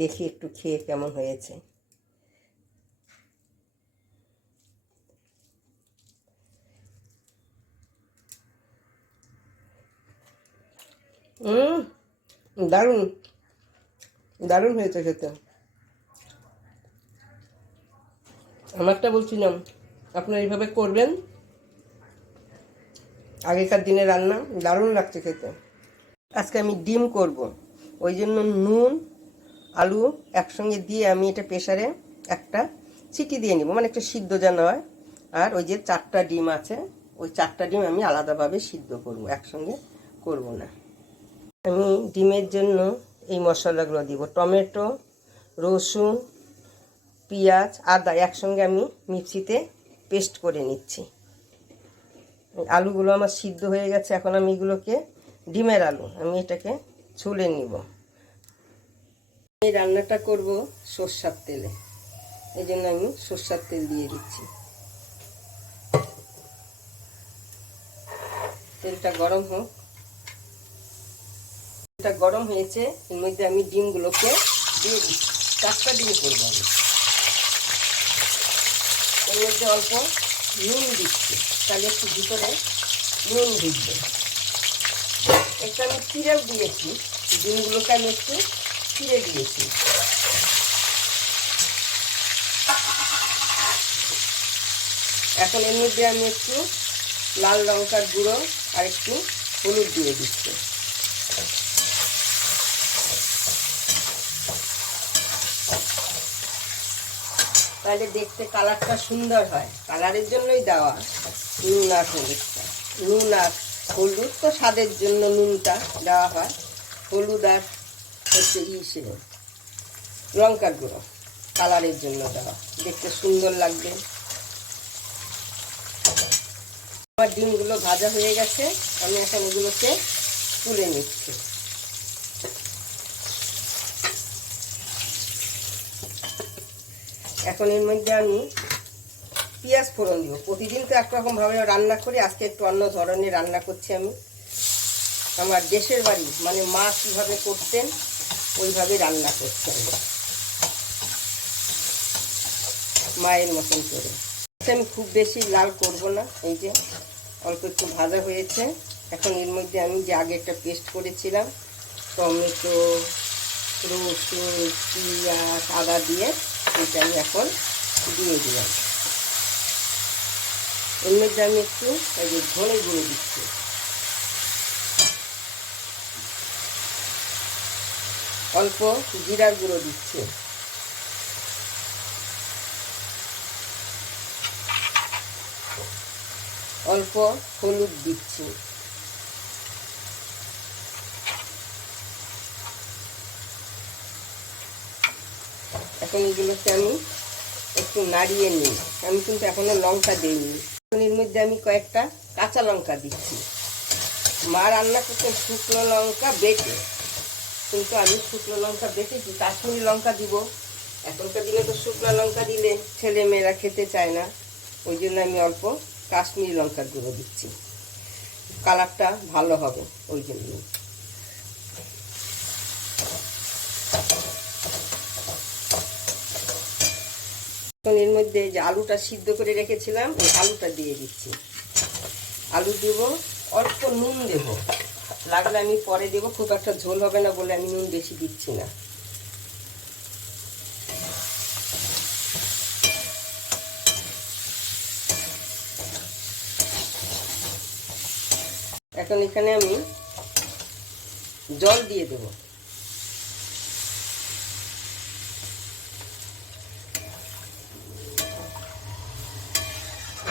দেখি একটু খেয়ে কেমন হয়েছে। দারুণ দারুণ হয়েছে খেতে। আমারটা বলছিলাম আপনারা এইভাবে করবেন, আগেকার দিনে রান্না দারুণ লাগছে খেতে। আজকে আমি ডিম করব, ওই জন্য নুন আলু একসঙ্গে দিয়ে আমি এটা প্রেসারে একটা সিটি দিয়ে নিব, মানে একটা সিদ্ধ যেন হয়। আর ওই যে 4টা ডিম আছে, ওই 4টা ডিম আমি আলাদাভাবে সিদ্ধ করব, একসঙ্গে করব না। আমি ডিমের জন্য এই মশলাগুলো দিব, টমেটো, রসুন, পেঁয়াজ, আদা একসঙ্গে আমি মিক্সিতে পেস্ট করে নিচ্ছি। আলুগুলো আমার সিদ্ধ হয়ে গেছে, এখন আমি এগুলোকে, ডিমের আলু, আমি এটাকে ছুলে নিব। এই রান্নাটা করব সরষের তেলে, এই জন্য আমি সরষের তেল দিয়ে দিচ্ছি। তেলটা গরম হোক। তেলটা গরম হয়েছে, এর মধ্যে আমি ডিমগুলোকে দিয়ে দিচ্ছি। 4টা ডিম করবো আমি। এর মধ্যে অল্প নুন দিচ্ছি, তাহলে একটু ভিতরে নুন ঢুকবে। একটু আমি চিড়েও দিয়েছি, ডিমগুলোকে আমি একটু চিড়ে দিয়েছি। এখন এর মধ্যে আমি একটু লাল লঙ্কার গুঁড়ো আর একটু হলুদ দিয়ে দিচ্ছি। তাহলে দেখতে কালারটা সুন্দর হয়, কালারের জন্যই দেওয়া নুন আর হলুদটা। নুন আর হলুদ তো স্বাদের জন্য নুনটা দেওয়া হয়, হলুদ আর হচ্ছে হিসেবে লঙ্কার গুঁড়ো কালারের জন্য দেওয়া, দেখতে সুন্দর লাগবে। আমার ডিমগুলো ভাজা হয়ে গেছে, আমি এখন এগুলোকে তুলে নিচ্ছি। এখন এর মধ্যে আমি পেঁয়াজ ফোড়ন দিব। প্রতিদিন তো একরকমভাবে রান্না করি, আজকে একটু অন্য ধরনের রান্না করছি আমি। আমার দেশের বাড়ি, মানে মা কীভাবে করতেন ওইভাবে রান্না করছি আমি, মায়ের মতন করে। আমি খুব বেশি লাল করব না, এই যে অল্প একটু ভাজা হয়েছে। এখন এর মধ্যে আমি যে আগে একটা পেস্ট করেছিলাম, টমেটো, রসুন, পেঁয়াজ, আদা দিয়ে, এটা আমি এখন দিয়ে দিলাম। এর মধ্যে আমি একটু এই যে ধনে গুঁড়ো দিচ্ছি, অল্প জিরার গুঁড়ো দিচ্ছি, অল্প হলুদ দিচ্ছি, এখন এগুলোকে আমি একটু নাড়িয়ে নিই। আমি কিন্তু এখনো লঙ্কা দিইনি। এর মধ্যে আমি কয়েকটা কাঁচা লঙ্কা দিচ্ছি। মা রান্না করতেন শুকনো লঙ্কা বেটে, কিন্তু আমি শুকনো লঙ্কা বেটেছি, কাশ্মীরি লঙ্কা দিব। এখনকার দিনে তো শুকনো লঙ্কা দিলে ছেলে মেয়েরা খেতে চায় না, ওই জন্য আমি অল্প কাশ্মীরি লঙ্কার গুঁড়ো দিচ্ছি, কালারটা ভালো হবে ওই জন্য। এর মধ্যে যে আলুটা সিদ্ধ করে রেখেছিলাম, ওই আলুটা দিয়ে দিচ্ছি। আলু দেব, অল্প নুন দেব, লাগলে আমি পরে দেব, খুব একটা ঝোল হবে না বলে আমি নুন বেশি দিচ্ছি না। এখন এখানে আমি জল দিয়ে দেব।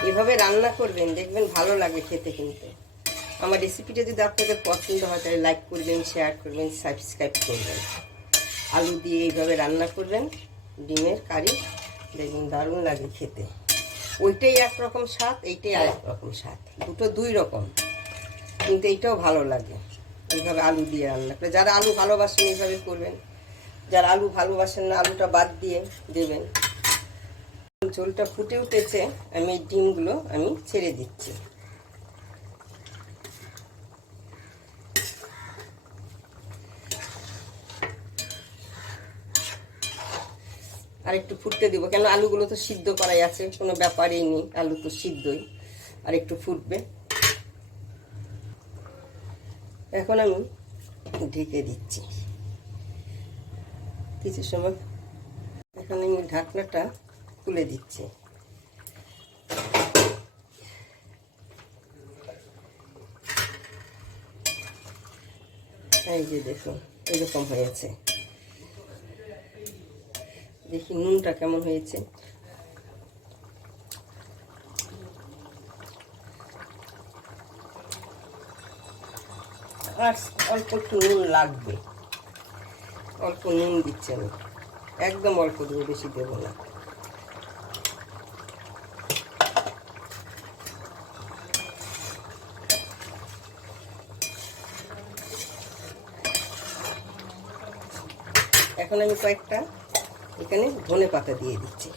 এভাবে রান্না করবেন, দেখবেন ভালো লাগে খেতে। কিন্তু আমার রেসিপিটা যদি আপনাদের পছন্দ হয় তাহলে লাইক করবেন, শেয়ার করবেন, সাবস্ক্রাইব করবেন। আলু দিয়ে এইভাবে রান্না করবেন ডিমের কারি, দেখবেন দারুণ লাগে খেতে। ওইটাই একরকম স্বাদ, এইটাই আরেক রকম স্বাদ, দুটো দুই রকম, কিন্তু এইটাও ভালো লাগে এইভাবে আলু দিয়ে রান্না করে। যারা আলু ভালোবাসেন এইভাবে করবেন, যারা আলু ভালোবাসেন না আলুটা বাদ দিয়ে দেবেন। ঝোলটা ফুটে উঠেছে, আমি এই ডিমগুলো আমি ছেড়ে দিচ্ছি। আর একটু ফুটতে দিব, কেন আলুগুলো তো সিদ্ধ করাই আছে, কোনো ব্যাপারই নেই, আলু তো সিদ্ধই। আর একটু ফুটবে। এখন আমি ঢেকে দিচ্ছি কিছু সময়। এখন আমি ঢাকনাটা খুলে দিচ্ছি। এই যে দেখুন এরকম হয়েছে। দেখি নুনটা কেমন হয়েছে। আর অল্প একটু নুন লাগবে, অল্প নুন দিচ্ছি আমি, একদম অল্প দেবো, বেশি দেবো না। এখন আমি কয়েকটা এখানে ধনে পাতা দিয়ে দিচ্ছি।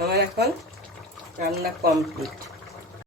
আমার এখন রান্না কমপ্লিট।